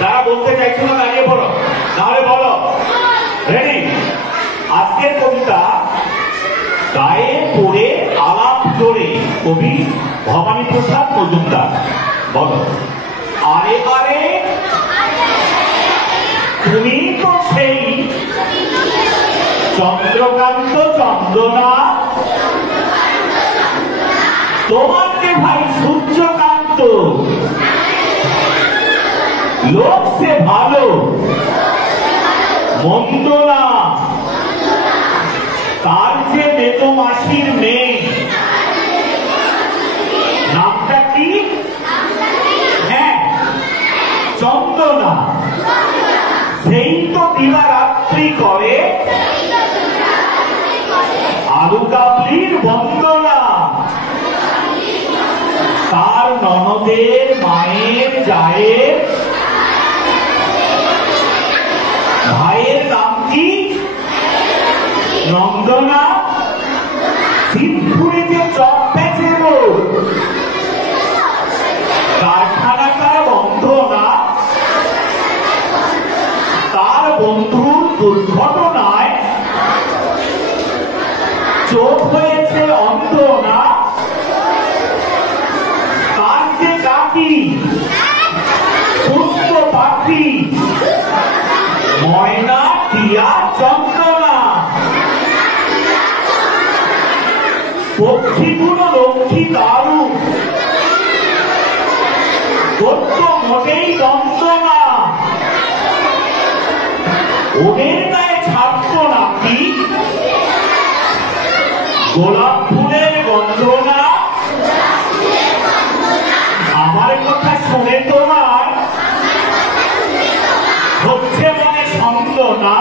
যারা বলতে চাইছো না দাঁড়িয়ে পড়ো, তাহলে বলো। রেডি? আজকের কবিতা গায়ে পড়ে আলাপ জোরে, কবি ভবানী প্রসাদ মজুমদার। বলো। আরে আরে তুমি তো সেই চন্দ্রকান্ত চন্দনা, তোমার যে ভাই সূর্যকান্ত, লোক সে ভালো মন্দ না, তার যে মেজ মাসির মেয়ে, নামটা কি? হ্যাঁ, চন্দনা। সেই তো দিবারাত্রি করে আলু কাবলির বন্দনা, তার ননদের মায়ের জায়ের ভাইয়ের নাম কি? নন্দনা। শিবপুরে যে চপ বেচে কারখানাটার বন্ধ না, তার বন্ধুর দুর্ঘটনায় চোখ হয়েছে অন্ধ না, তার যে কাকি পুষ্প পাখি ময়না টিয়া চন্দনা, পক্ষীগুলো লক্ষ্মী দারু করত মোটেই দ্বন্দ্ব না, ওদের গায়ে ছাড়ত নাকি গোলাপ ফুলের গন্ধ না। আমার কথা শুনে তোমার হচ্ছে মনে সন্দেহ না,